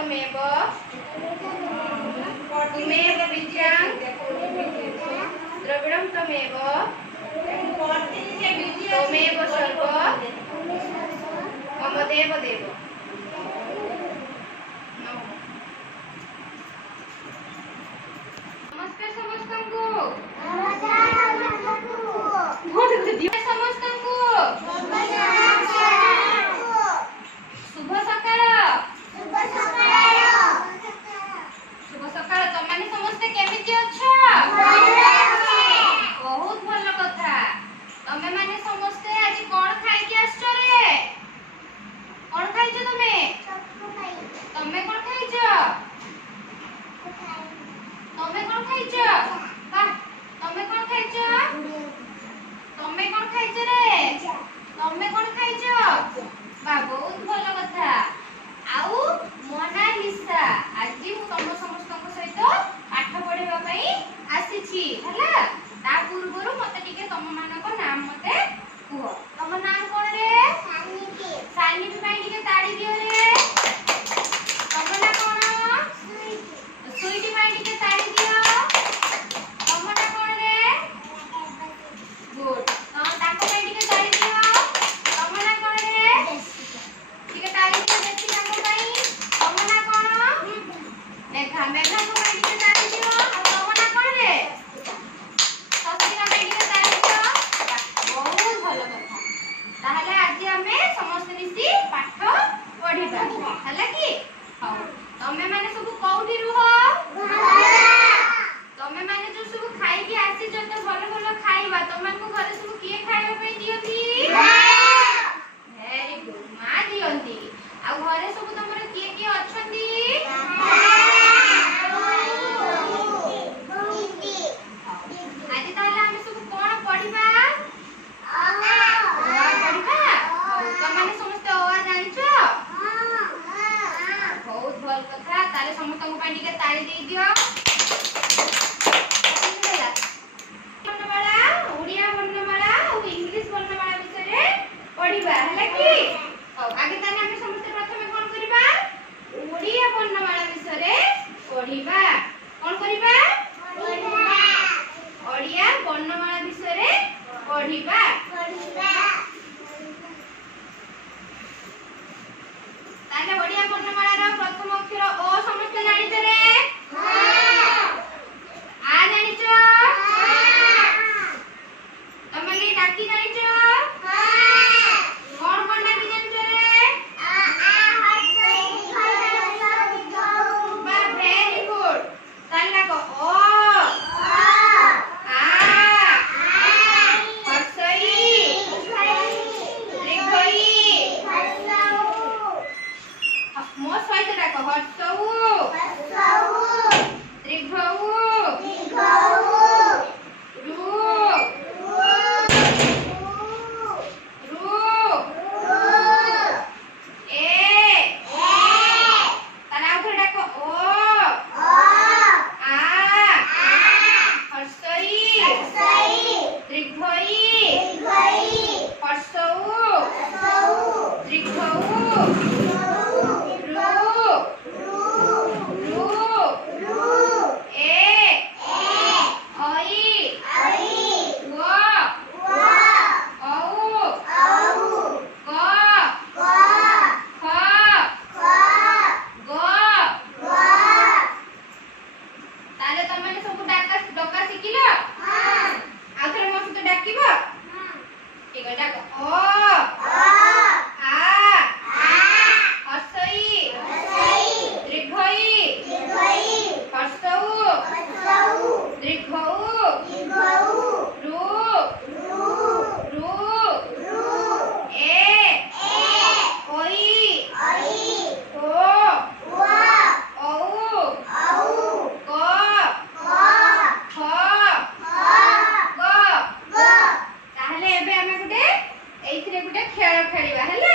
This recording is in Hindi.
तमेव त्वमेव विद्यां द्रविणं तमेव त्वमेव सर्व मम देव देव। नमस्कार समस्तंकु। समस्तंकु शुभ सकाळ। शुभ सकाळ। तमाने समस्त केमिति अछ? बहुत भल कथा। तमे माने समस्त आज कोन खाइ के आछो रे? कोन खाइछो तमे? तमे कोन खाइछो? तमे कोन खाइछो? वाह, तमे कोन खाइछो? तमे कोन खाइछो रे? तमे कोन खाइछो? वाह, बहुत भल कथा। आउ मोनालिसा आज मु तम समस्त सहित पाठ पढ़ेबा पई आसीछि हला। ता पूर्वरु मते टिके तम मानक नाम मते कुह। तम नाम कोन रे? सानिपी। सानिपी पई टिके ताड़ी दियो रे। तम ना कोन? सुइटी पई टिके ताड़ी दियो। तम ना कोन रे? गुड। तम ताको पई टिके ताड़ी दियो। तम ना कोन रे? टिके ताड़ी दियो देखि हम पई। तम ना कोन? मेघा। मेघा को पई टिके ताड़ी दियो। तम ना कोन रे? सस्तिका पई टिके ताड़ी दियो। बहुत भलो कथा। ताहले आज हमें समस्त मिसी पाठ पढिबा हला की। हां, तमे माने सब कोउठी रुह? तमे माने जो सब खाइ के आसी जते भलो भलो खाइबा तमे को घरे सब किए खाइबा पे दियंती? Very good. मा दियंती। आ घरे सब तमरे किए किए अछंती? आज ताहले हम सब कोन पढिबा? तमाने समस्त ओआ जानिछो? बहुत भल कथा। ताले समस्त को पानी के ताली दे दियो। वर्णमाला, ओडिया वर्णमाला और इंग्लिश वर्णमाला विषय रे पढिबा हला की। आगे ताने हम समस्त प्रथमे कोन करिबा? ओडिया वर्णमाला विषय रे पढिबा। कोन करिबा? ओडिया वर्णमाला विषय रे पढिबा। ताले ओडिया वर्णमाला रो प्रथम अक्षर ओ समस्त जानिछ रे? आ जानिछ? तमले डाकी जानिछ? कोन कोन डाकी जानिछ रे? बा वेरी गुड। ताले को ओ आ हर्षई दीर्घई मो सहित डाक हर्षऊ दीर्घऊ रु रु ए ताले आउथरे डाक ओ आ हर्षई दीर्घई हर्षऊ दीर्घऊ खेल खेलिबा हैला।